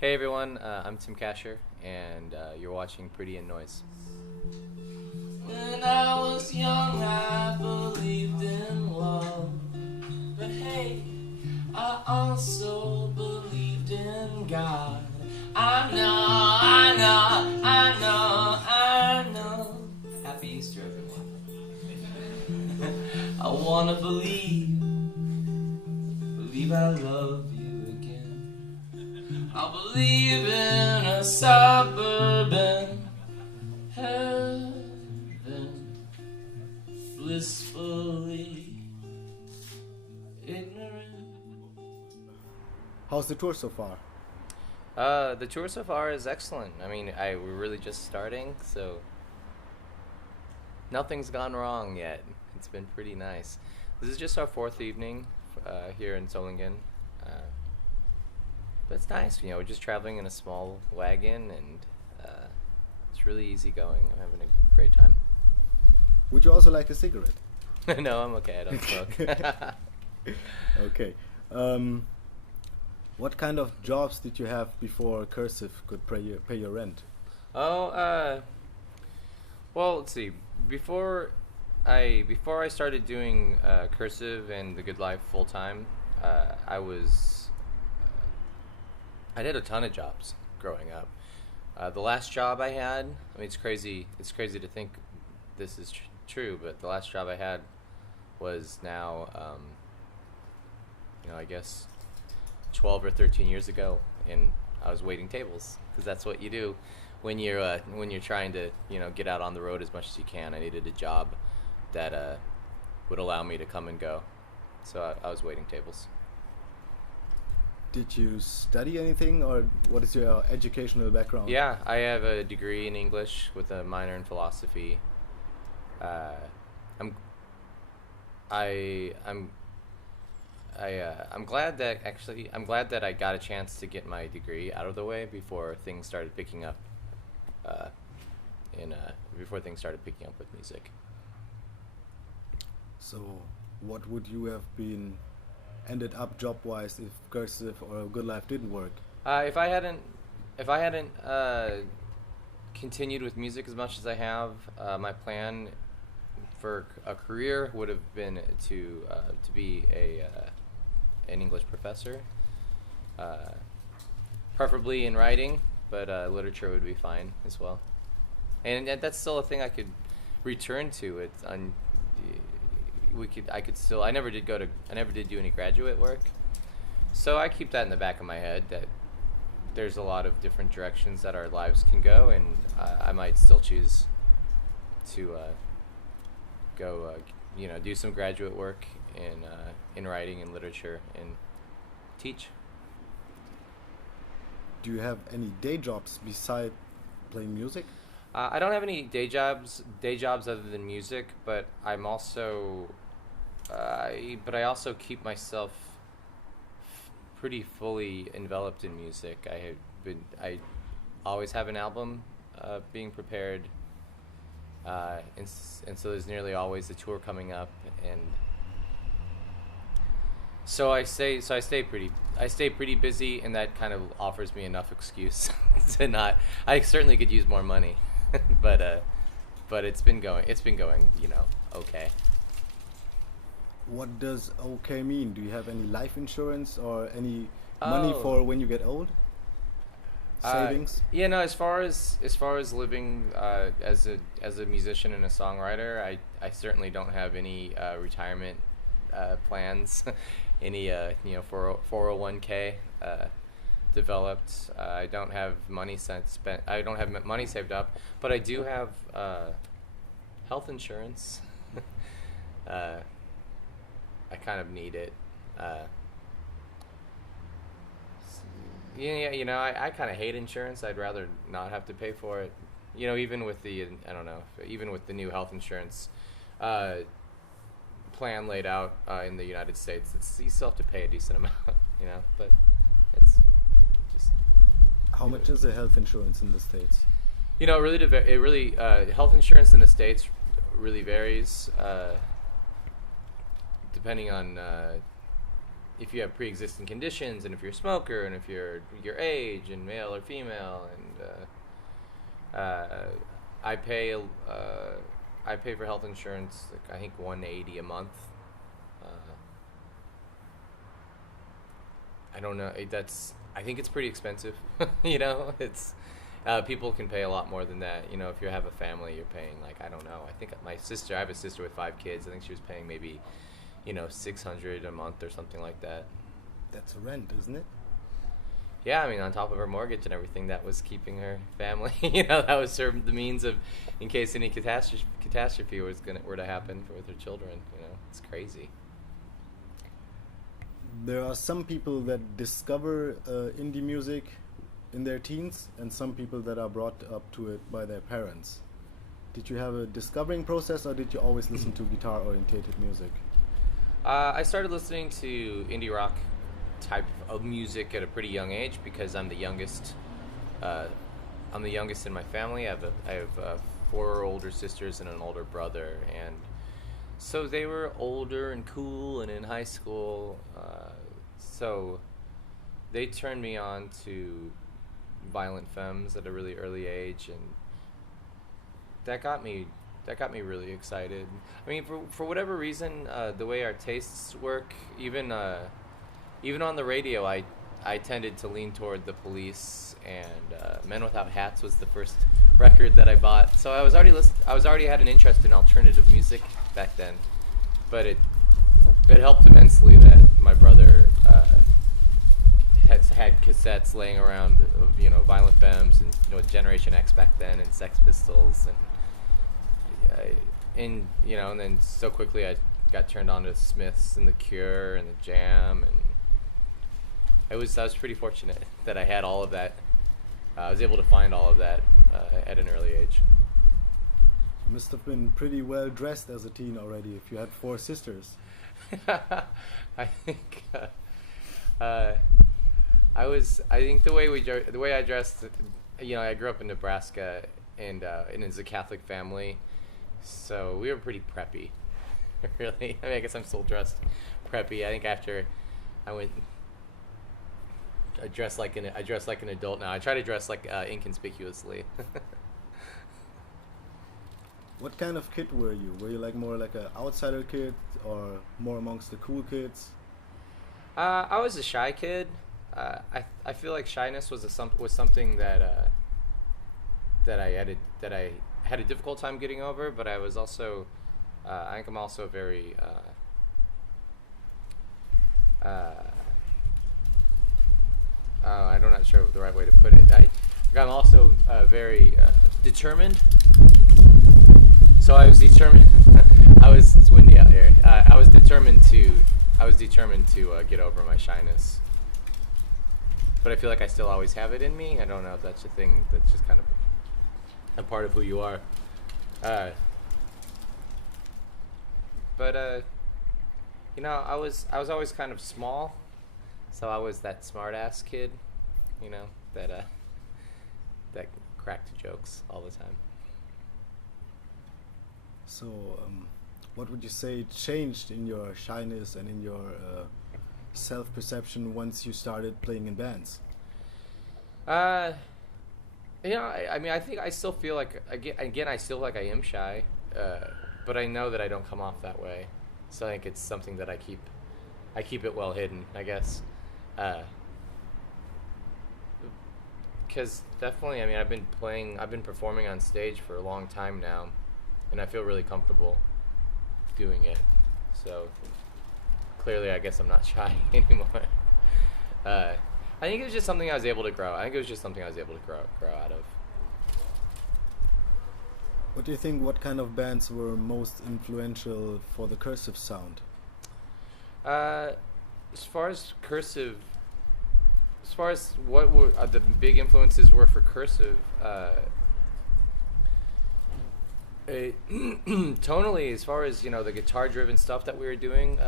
Hey everyone, I'm Tim Kasher, and you're watching Pretty in Noise. When I was young, I believed in love. But hey, I also believed in God. I know. Happy Easter, everyone. I wanna believe I love you again. I believe in a suburban heaven, blissfully ignorant. How's the tour so far? The tour so far is excellent. I mean, we're really just starting, so nothing's gone wrong yet. It's been pretty nice. This is just our fourth evening here in Solingen. But it's nice, we're just traveling in a small wagon, and it's really easy going. I'm having a great time. Would you also like a cigarette? No, I'm okay. I don't smoke. Okay. What kind of jobs did you have before Cursive could pay your rent? Well, let's see. Before I started doing Cursive and The Good Life full time, I did a ton of jobs growing up. The last job I had, I mean, it's crazy to think this is true, but the last job I had was now, I guess 12 or 13 years ago, and I was waiting tables, because that's what you do when you're trying to get out on the road as much as you can. I needed a job that would allow me to come and go, so I was waiting tables. Did you study anything, or what is your educational background? Yeah, I have a degree in English with a minor in philosophy. I'm glad that I got a chance to get my degree out of the way before things started picking up. Before things started picking up with music. So, what would you have ended up job-wise if Cursive or Good Life didn't work? If I hadn't continued with music as much as I have, my plan for a career would have been to be an English professor, preferably in writing, but literature would be fine as well. And that's still a thing I could return to. I never did do any graduate work, so I keep that in the back of my head that there's a lot of different directions that our lives can go, and I might still choose to go do some graduate work in writing and literature and teach. Do you have any day jobs beside playing music? I don't have any day jobs other than music, but I also keep myself pretty fully enveloped in music. I always have an album being prepared, and so there's nearly always a tour coming up, and so I stay pretty busy, and that kind of offers me enough excuse to not. I certainly could use more money, but it's been going okay. What does okay mean? Do you have any life insurance or any money for when you get old? Savings? As far as living as a musician and a songwriter, I certainly don't have any retirement plans, any 401k developed. I don't have money spent. I don't have money saved up, but I do have health insurance. I kind of need it. I kind of hate insurance. I'd rather not have to pay for it. Even with the new health insurance plan laid out in the United States, you still have to pay a decent amount. But it's just. How much is the health insurance in the States? Health insurance in the States really varies. Depending on if you have pre-existing conditions, and if you're a smoker, and if you're your age, and male or female, and I pay for health insurance, like, I think $180 a month. I don't know. I think it's pretty expensive. You know, it's people can pay a lot more than that. You know, if you have a family, you're paying, like, I don't know. I think I have a sister with 5 kids. I think she was paying maybe, you know, $600 a month or something like that. That's rent, isn't it? Yeah, I mean, on top of her mortgage and everything, that was keeping her family. You know, that was the means of, in case any catastrophe were to happen with her children. You know, it's crazy. There are some people that discover indie music in their teens, and some people that are brought up to it by their parents. Did you have a discovering process, or did you always listen to guitar-orientated music? I started listening to indie rock type of music at a pretty young age because I'm the youngest. I'm the youngest in my family. I have 4 older sisters and an older brother, and so they were older and cool and in high school. So they turned me on to Violent Femmes at a really early age, and that got me really excited. I mean, for whatever reason, the way our tastes work, even on the radio, I tended to lean toward The Police, and Men Without Hats was the first record that I bought. So I was already had an interest in alternative music back then, but it helped immensely that my brother had cassettes laying around of, you know, Violent Femmes and, you know, Generation X back then, and Sex Pistols, and you know, and then so quickly I got turned on to Smiths and The Cure and The Jam, and I was pretty fortunate that I had all of that. I was able to find all of that at an early age. You must have been pretty well dressed as a teen already if you had 4 sisters. I think I think the way I dressed, you know, I grew up in Nebraska, and it's a Catholic family, so we were pretty preppy. Really, I mean, I guess I'm still dressed preppy. I think after I dress like an adult now. I try to dress like inconspicuously. What kind of kid were you? Were you like more like an outsider kid, or more amongst the cool kids? I was a shy kid. I feel like shyness was something that I had a difficult time getting over. But I was also, I think I'm also very I'm not sure the right way to put it. I'm also very determined. So I was determined. It's windy out here. I was determined to get over my shyness. But I feel like I still always have it in me. I don't know if that's a thing that's just kind of a part of who you are. But you know, I was always kind of small, so I was that smart ass kid, you know, that cracked jokes all the time. So, what would you say changed in your shyness and in your self-perception once you started playing in bands? You know, I mean, I think I still feel like, again, I still feel like I am shy, but I know that I don't come off that way. So I think it's something that I keep it well hidden, I guess. Because definitely, I mean, I've been performing on stage for a long time now, and I feel really comfortable doing it. So clearly, I guess I'm not shy anymore. I think it was just something I was able to grow. I think it was just something I was able to grow out of. What do you think? What kind of bands were most influential for the Cursive sound? As far as what were the big influences were for Cursive, tonally, as far as, you know, the guitar-driven stuff that we were doing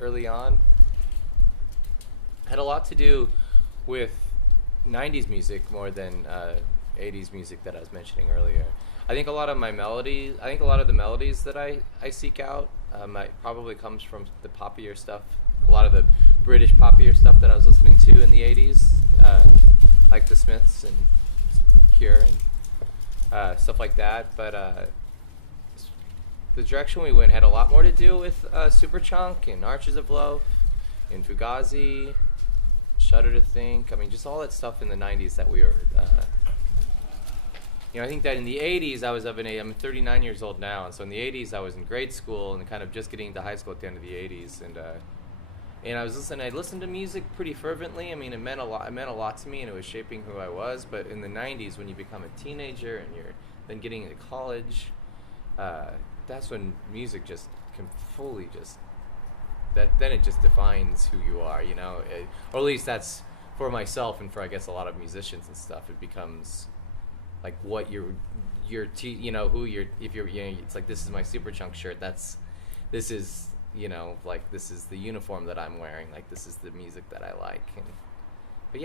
early on, had a lot to do with 90s music more than 80s music that I was mentioning earlier. I think a lot of the melodies that I seek out probably comes from the poppier stuff a a lot of the British poppier stuff that I was listening to in the 80s, like the Smiths and Cure and stuff like that. But the direction we went had a lot more to do with Superchunk and Arches of Loaf and Fugazi, Shudder to Think. I mean, just all that stuff in the 90s that we were... I think that in the 80s, I'm 39 years old now, and so in the 80s I was in grade school and kind of just getting into high school at the end of the 80s, and I listened to music pretty fervently. I mean, it meant a lot to me, and it was shaping who I was. But in the 90s, when you become a teenager and you're then getting into college, that's when music just can fully then it just defines who you are, or at least that's for myself and for, I guess, a lot of musicians and stuff. It becomes like what who you're, if you're, it's like, this is my Superchunk shirt. This is the uniform that I'm wearing. Like, this is the music that I like. But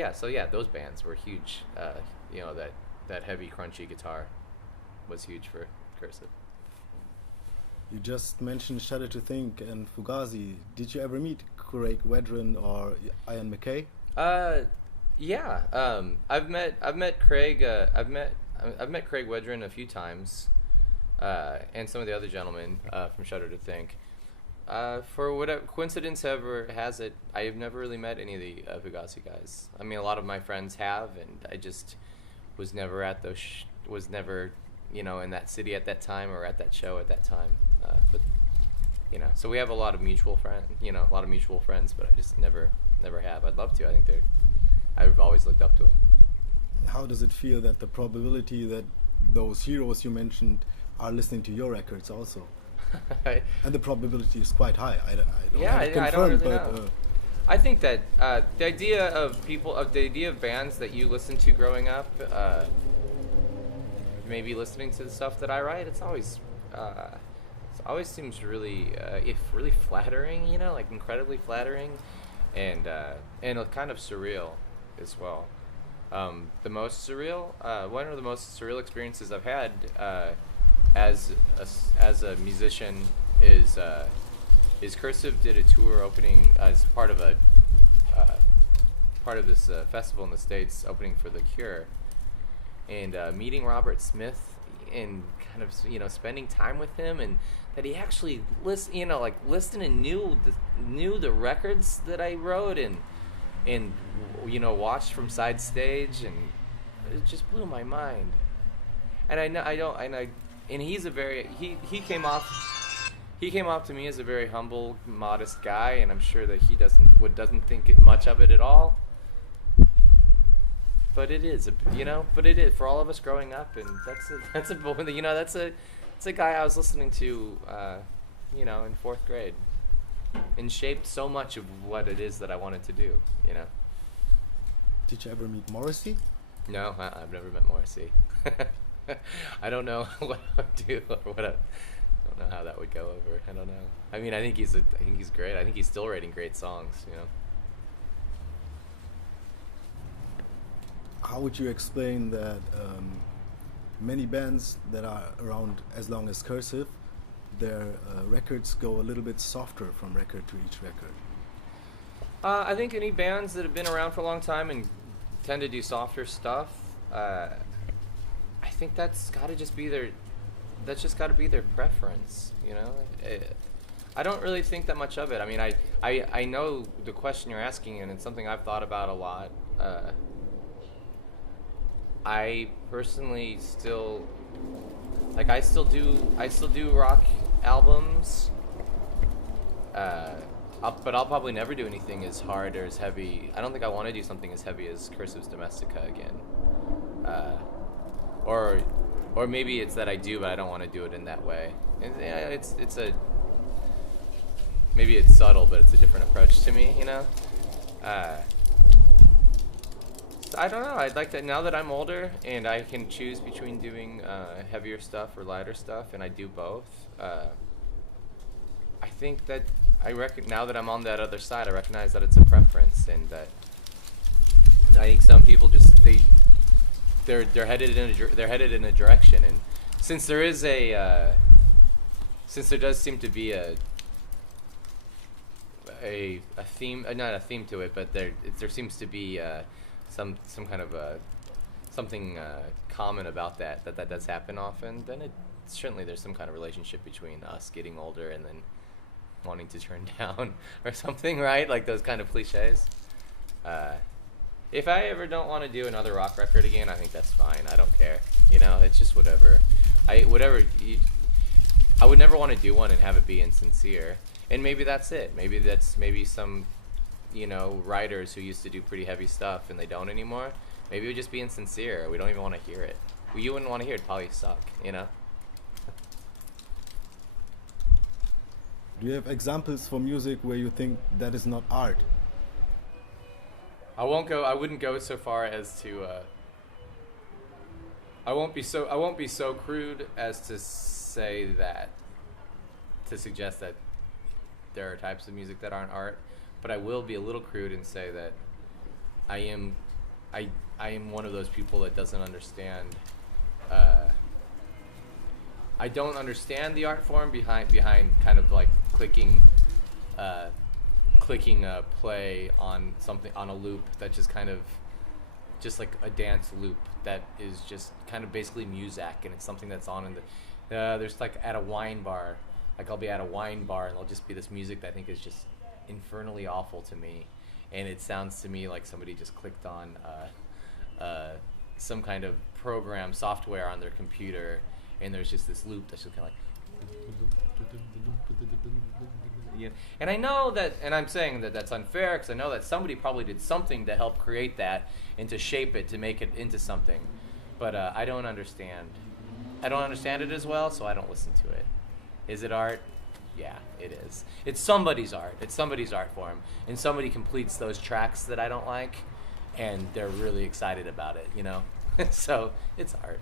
those bands were huge. That heavy, crunchy guitar was huge for Cursive. You just mentioned Shudder to Think and Fugazi. Did you ever meet Craig Wedren or Ian MacKaye? Yeah. I've met Craig. I've met Craig Wedren a few times, and some of the other gentlemen from Shudder to Think. For whatever coincidence ever has it, I have never really met any of the Fugazi guys. I mean, a lot of my friends have, and I just was never at those. Was never, in that city at that time or at that show at that time. But so we have a lot of mutual friends. But I just never have. I'd love to. I think I've always looked up to them. How does it feel that the probability that those heroes you mentioned are listening to your records also? And the probability is quite high. I don't really know. I think that the idea of bands that you listen to growing up, maybe listening to the stuff that I write, it always seems really flattering, like incredibly flattering, and kind of surreal as well. One of the most surreal experiences I've had as a musician is Cursive did a tour opening as part of this festival in the States, opening for The Cure, and meeting Robert Smith and kind of spending time with him, and that he actually listened and knew the records that I wrote and watched from side stage, and it just blew my mind. And he's he came off to me as a very humble, modest guy, and I'm sure that he doesn't think much of it at all. But it is, for all of us growing up, and that's a guy I was listening to, in fourth grade, and shaped so much of what it is that I wanted to do, Did you ever meet Morrissey? No, I've never met Morrissey. I don't know what I would do, or I don't know how that would go over. I don't know. I mean, I think he's great. I think he's still writing great songs, How would you explain that many bands that are around as long as Cursive, their records go a little bit softer from record to each record? I think any bands that have been around for a long time and tend to do softer stuff, I think that's got to be their preference, I don't really think that much of it. I mean, I know the question you're asking, and it's something I've thought about a lot. I personally still do rock albums, but I'll probably never do anything as hard or as heavy. I don't think I want to do something as heavy as Cursive's Domestica again, or maybe it's that I do, but I don't want to do it in that way. And maybe it's subtle, but it's a different approach to me, I don't know. I'd like that now that I'm older and I can choose between doing heavier stuff or lighter stuff, and I do both. I think that now that I'm on that other side, I recognize that it's a preference, and that I think some people just they're headed in a direction, and since there does seem to be a a theme, not a theme to it, but there seems to be some kind of something common about that does happen often. Then certainly there's some kind of relationship between us getting older and then wanting to turn down or something, right? Like those kind of cliches. If I ever don't want to do another rock record again, I think that's fine. I don't care. You know, it's just whatever. I would never want to do one and have it be insincere. And maybe that's it. Maybe some, you know, writers who used to do pretty heavy stuff and they don't anymore. Maybe it would just be insincere. We don't even want to hear it. Well, you wouldn't want to hear it. It'd probably suck, you know? Do you have examples for music where you think that is not art? I wouldn't go so far as to I won't be so crude as to say that, to suggest that there are types of music that aren't art, but I will be a little crude and say that I am one of those people that doesn't understand. I don't understand the art form behind kind of like clicking a play on something, on a loop that just like a dance loop that is just kind of basically muzak, and it's something that's on in the there's like at a wine bar, like I'll be at a wine bar and there'll just be this music that I think is just infernally awful to me, and it sounds to me like somebody just clicked on some kind of program software on their computer, and there's just this loop that's just kind of like, yeah. And I know that, and I'm saying that that's unfair because I know that somebody probably did something to help create that and to shape it, to make it into something, but I don't understand it as well, so I don't listen to it. Is it art? Yeah, it is. It's somebody's art. It's somebody's art form, and somebody completes those tracks that I don't like, and they're really excited about it, you know? So it's art.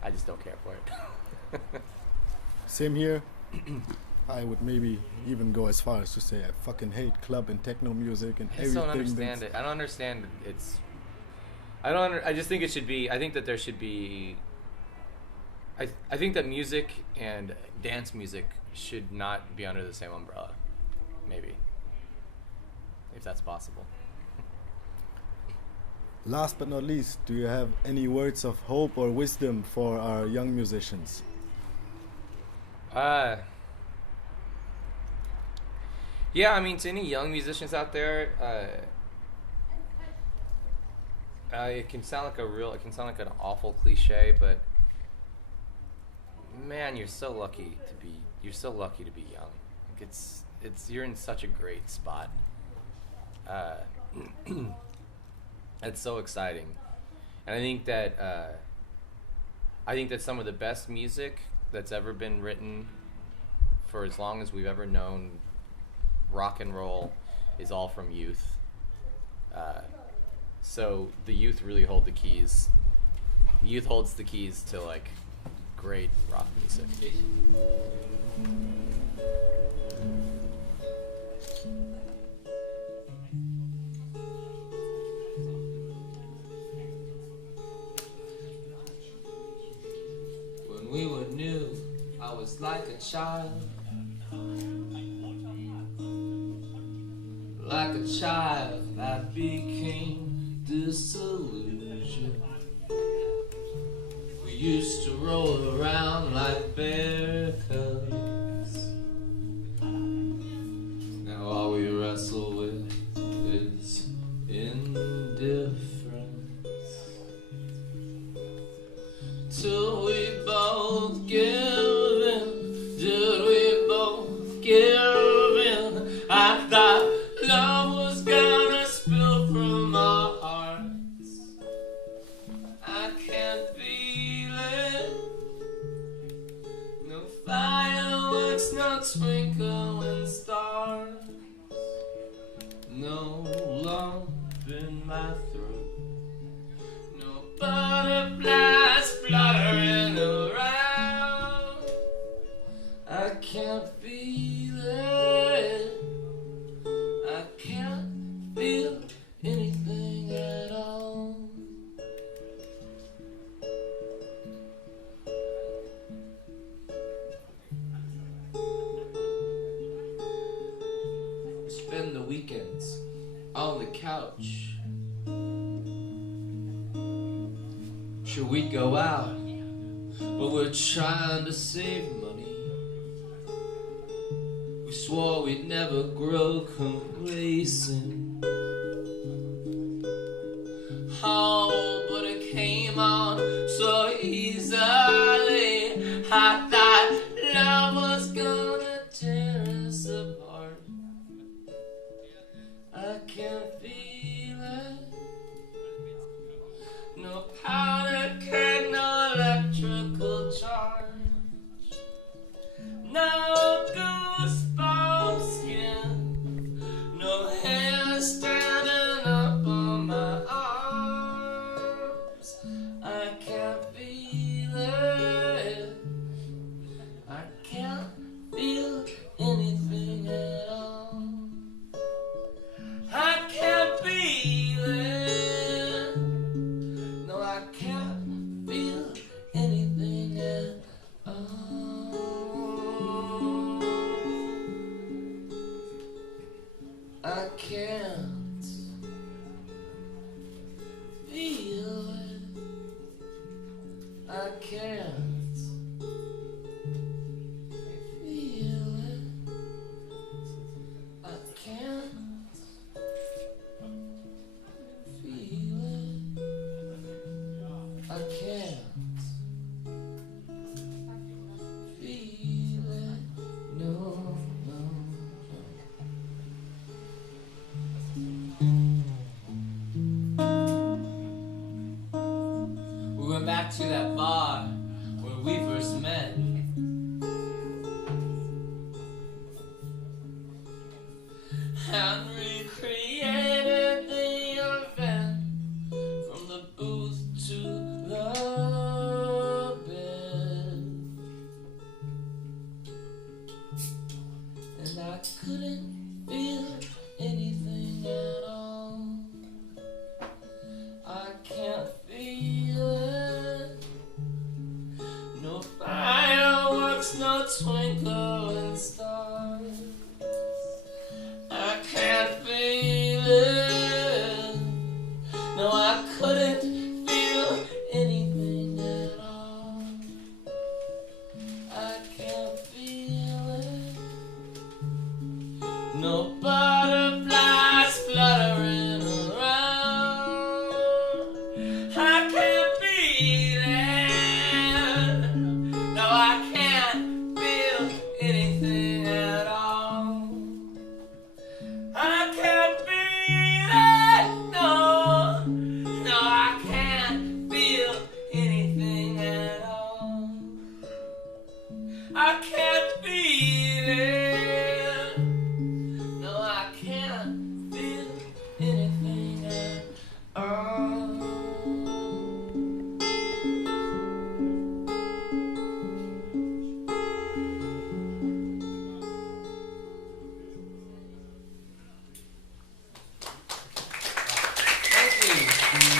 I just don't care for it. Same here. I would maybe even go as far as to say I fucking hate club and techno music and I just everything. don't understand it. I don't understand it's... I just think it should be... I think that there should be... I think that music and dance music should not be under the same umbrella. Maybe. If that's possible. Last but not least, do you have any words of hope or wisdom for our young musicians? Yeah, I mean, to any young musicians out there, it can sound like an awful cliche, but man, you're so lucky to be young. Like you're in such a great spot. It's so exciting, and I think that some of the best music that's ever been written, for as long as we've ever known rock and roll, is all from youth. So the youth really hold the keys. The youth holds the keys to like great rock music. When we were new, I was like a child. Like a child, I became disillusioned. We used to roll around like bear cubs. Now all we wrestle with is indifference. Till we both give in, till we both give in. I thought love was gonna spill from our hearts. I can't feel it. No fireworks, no twinkling stars. No lump in my throat. No butterflies fluttering around. I can't feel it. I can't feel anything at all. Sure, we'd go out, but we're trying to save money. We swore we'd never grow complacent. Oh, but it came on so easily. I thought love was gonna tear us apart. I can feel it. No powder keg, no electrical charge. No goosebumps skin. No hair standing up on my arms. I can't feel it. I can't feel anything at all. I can't feel it. No, I can't feel anything at all. I can't feel it. I can't feel it. I can't feel it. I can't feel it. No, no, no. We went back to that bar where we first met. And recreated the event from the booth to the bed. And I couldn't feel anything at all. I can't feel it. No fireworks, no twinkling stars. I can't feel it. No, I couldn't feel anything at all. I can't feel it. No butterflies fluttering around. I can't feel it. No, I can't feel anything at all. I can't feel it. No, no, I can't feel anything at all. I can't feel it. No, I can't feel anything at all. Thank you.